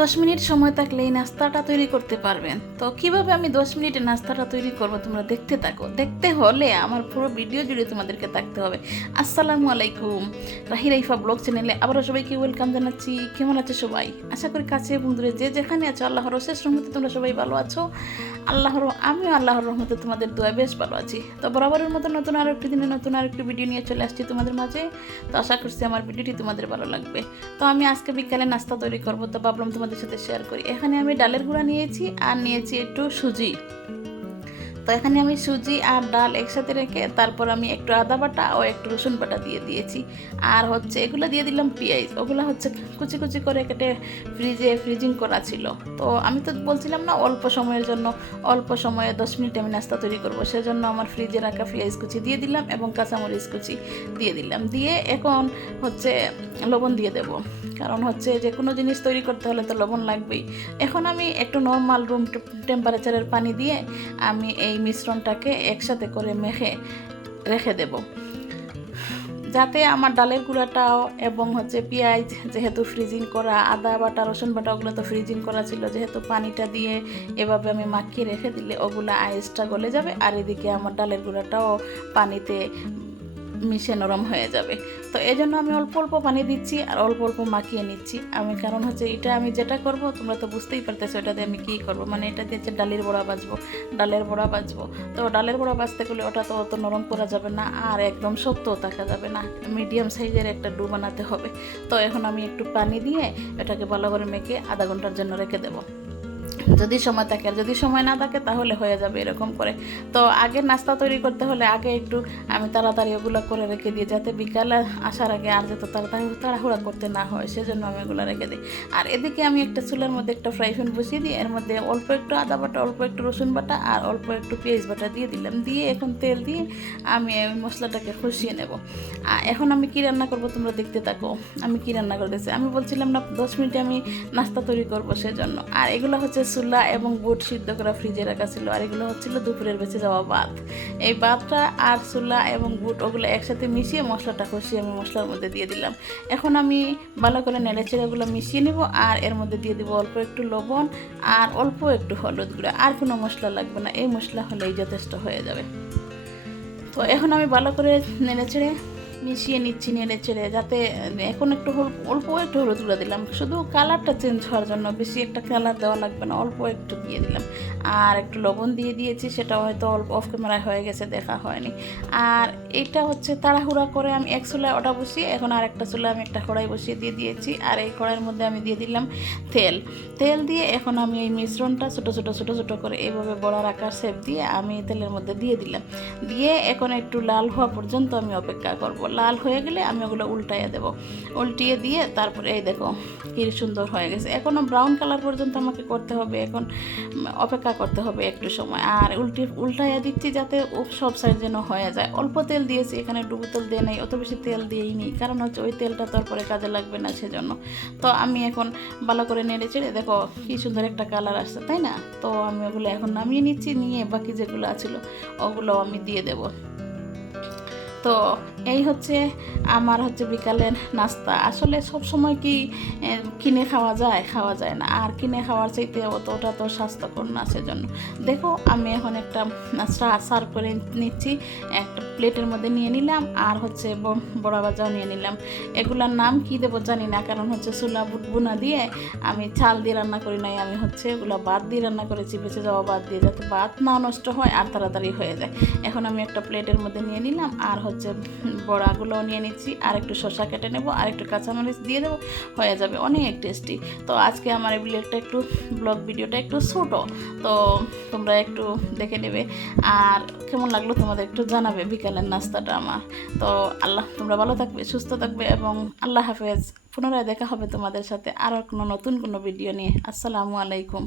দশ মিনিট সময় থাকলে এই নাস্তাটা তৈরি করতে পারবেন তো কীভাবে আমি দশ মিনিটে নাস্তাটা তৈরি করব তোমরা দেখতে থাকো। দেখতে হলে আমার পুরো ভিডিও জুড়ে তোমাদেরকে থাকতে হবে। আসসালামু আলাইকুম। রাহি রাইফা ব্লগ চ্যানেলে আবারও সবাইকে ওয়েলকাম জানাচ্ছি। কেমন আছে সবাই? আশা করি কাছে দূরে যে যেখানে আছো, আল্লাহর শেষ রহমতে তোমরা সবাই ভালো আছো। আল্লাহর আমিও আল্লাহর রহমতে তোমাদের দোয়া বেশ ভালো আছি। তো বরাবরের মতো নতুন আরও একটি দিনে নতুন আরও একটি ভিডিও নিয়ে চলে আসছি তোমাদের মাঝে। তো আশা করছি আমার ভিডিওটি তোমাদের ভালো লাগবে। তো আমি আজকে বিকালে নাস্তা তৈরি করব। তো ভাবলাম তোমাদের সাথে শেয়ার করি। এখানে আমি ডালের গুঁড়া নিয়েছি আর নিয়েছি একটু সুজি। তো এখানে আমি সুজি আর ডাল একসাথে রেখে তারপর আমি একটু আদা বাটা ও একটু রসুন বাটা দিয়ে দিয়েছি। আর হচ্ছে এগুলো দিয়ে দিলাম পেঁয়াজ। ওগুলো হচ্ছে কুচি কুচি করে কেটে ফ্রিজে ফ্রিজিং করা ছিল। তো আমি তো বলছিলাম না অল্প সময়ের জন্য, অল্প সময়ে দশ মিনিটে আমি নাস্তা তৈরি করব। সেজন্য আমার ফ্রিজে রাখা পেঁয়াজ কুচি দিয়ে দিলাম এবং কাঁচামরিচ কুচি দিয়ে দিলাম। দিয়ে এখন হচ্ছে লবণ দিয়ে দেব। কারণ হচ্ছে যে কোনো জিনিস তৈরি করতে হলে তো লবণ লাগবেই। এখন আমি একটু নর্মাল রুম টেম্পারেচারের পানি দিয়ে আমি এই মিশ্রণটাকে একসাথে করে মেখে রেখে দেব। যাতে আমার ডালের গুঁড়াটাও এবং হচ্ছে পেঁয়াজ যেহেতু ফ্রিজিং করা, আদা বাটা, রসুন বাটা, ওগুলো তো ফ্রিজিং করা ছিল, যেহেতু পানিটা দিয়ে এভাবে আমি মাখিয়ে রেখে দিলে ওগুলো আইসটা গলে যাবে। আর এদিকে আমার ডালের গুঁড়াটাও পানিতে মিশে নরম হয়ে যাবে। তো এই জন্য আমি অল্প অল্প পানি দিচ্ছি আর অল্প অল্প মাখিয়ে নিচ্ছি। আমি কারণ হচ্ছে এটা আমি যেটা করব, তোমরা তো বুঝতেই পারতেছো দিয়ে আমি কী করব। মানে এটা দিয়ে হচ্ছে ডালের বড়া বাজবো, ডালের বড়া বাজবো। তো ডালের বড়া বাজতে গেলে ওটা তো অত নরম করা যাবে না আর একদম শক্তও থাকা যাবে না। মিডিয়াম সাইজের একটা ডু বানাতে হবে। তো এখন আমি একটু পানি দিয়ে এটাকে ভালো করে মেখে আধা ঘণ্টার জন্য রেখে দেবো। যদি সময় থাকে, যদি সময় না থাকে তাহলে হয়ে যাবে এরকম করে। তো আগে নাস্তা তৈরি করতে হলে আগে একটু আমি তাড়াতাড়ি ওগুলো করে রেখে দিই, যাতে বিকালে আসার আগে আর যাতে তাড়াতাড়ি, তাড়াহুড়া করতে না হয়, সেজন্য আমি এগুলো রেখে দিই। আর এদিকে আমি একটা চুলের মধ্যে একটা ফ্রাই প্যান বসিয়ে দিই, এর মধ্যে অল্প একটু আদা বাটা, অল্প একটু রসুন বাটা আর অল্প একটু পেঁয়াজ বাটা দিয়ে দিলাম। দিয়ে এখন তেল দিয়ে আমি মশলাটাকে কষিয়ে নেব। এখন আমি কী রান্না করব তোমরা দেখতে থাকো। আমি কী রান্না করতেছি? আমি বলছিলাম না দশ মিনিটে আমি নাস্তা তৈরি করব সেজন্য। আর এগুলো হচ্ছে চুলা এবং বুট সিদ্ধ করা ফ্রিজে রাখা ছিল, আর এগুলো হচ্ছিল দুপুরের বেঁচে যাওয়া ভাত। এই ভাতটা আর চুলা এবং বুট ওগুলো একসাথে মিশিয়ে মশলাটা কষিয়ে আমি মশলার মধ্যে দিয়ে দিলাম। এখন আমি ভালো করে নেড়ে চেড়েগুলো মিশিয়ে নেব, আর এর মধ্যে দিয়ে দিব অল্প একটু লবণ আর অল্প একটু হলুদ গুঁড়ো। আর কোনো মশলা লাগবে না, এই মশলা হলেই যথেষ্ট হয়ে যাবে। তো এখন আমি ভালো করে নেড়ে ছেড়ে মিশিয়ে নিচ্ছি, নেড়ে চেড়ে, যাতে এখন একটু অল্প একটু হলুদ গুঁড়ো দিলাম। শুধু কালারটা চেঞ্জ হওয়ার জন্য, বেশি একটা কালার দেওয়া লাগবে না, অল্প একটু দিয়ে দিলাম। আর একটু লবণ দিয়ে দিয়েছি সেটা হয়তো অল্প অফ ক্যামেরায় হয়ে গেছে, দেখা হয়নি। আর এটা হচ্ছে তাড়াহুড়া করে আমি এক চুলায় ওটা বসিয়ে, এখন আর একটা চুলায় আমি একটা কড়াই বসিয়ে দিয়ে দিয়েছি। আর এই কড়াইয়ের মধ্যে আমি দিয়ে দিলাম তেল। তেল দিয়ে এখন আমি এই মিশ্রণটা ছোটো ছোটো ছোটো ছোটো করে এইভাবে বড়ার আকার শেপ দিয়ে আমি তেলের মধ্যে দিয়ে দিলাম। দিয়ে এখন একটু লাল হওয়া পর্যন্ত আমি অপেক্ষা করব। লাল হয়ে গেলে আমি ওগুলো উল্টাইয়ে দেবো। উল্টিয়ে দিয়ে তারপরে এই দেখো, কি সুন্দর হয়ে গেছে। এখনও ব্রাউন কালার পর্যন্ত আমাকে করতে হবে, এখন অপেক্ষা করতে হবে একটু সময়। আর উল্টি, উল্টাইয়া দিচ্ছি যাতে সব সাইড যেন হয়ে যায়। অল্প তেল দিয়েছি, এখানে ডুবো তেল দিয়ে নেই, অত বেশি তেল দিয়েই নি কারণ হচ্ছে ওই তেলটা তারপরে কাজে লাগবে না সেজন্য। তো আমি এখন ভালো করে নেড়ে চেড়ে দেখো, কি সুন্দর একটা কালার আসছে, তাই না? তো আমি ওগুলো এখন নামিয়ে নিচ্ছি, নিয়ে বাকি যেগুলো আছিল, ওগুলো আমি দিয়ে দেবো। তো এই হচ্ছে আমার হচ্ছে বিকালের নাস্তা। আসলে সব সময় কি কিনে খাওয়া যায়? খাওয়া যায় না। আর কিনে খাওয়ার চাইতে অতটা তো স্বাস্থ্যকর না সেজন্য। দেখো, আমি এখন একটা সার্ভ করে নিচ্ছি। একটা প্লেটের মধ্যে নিয়ে নিলাম আর হচ্ছে বড়া ভাজাও নিয়ে নিলাম। এগুলার নাম কি দেবো জানি না, কারণ হচ্ছে চুলা বুনা দিয়ে আমি চাল দিয়ে রান্না করি নাই। আমি হচ্ছে এগুলো বাদ দিয়ে রান্না করেছি, বেঁচে যাওয়া বাদ দিয়ে, যাতে ভাত না নষ্ট হয় আর তাড়াতাড়ি হয়ে যায়। এখন আমি একটা প্লেটের মধ্যে নিয়ে নিলাম আর হচ্ছে বড়াগুলোও নিয়ে নিচ্ছি আর একটু শসা কেটে নেব আর একটু কাঁচামরিচ দিয়ে দেবো, হয়ে যাবে অনেক টেস্টি তো আজকে আমার এই ব্লগটা একটু ব্লগ ভিডিওটা একটু ছোটো, তো তোমরা একটু দেখে নেবে। আর কেমন লাগল তোমাদের একটু জানাবে বিকালের নাস্তাটা আমার। তো আল্লাহ, তোমরা ভালো থাকবে, সুস্থ থাকবে এবং আল্লাহ হাফেজ। পুনরায় দেখা হবে তোমাদের সাথে আরও কোনো নতুন কোনো ভিডিও নিয়ে। আসসালামু আলাইকুম।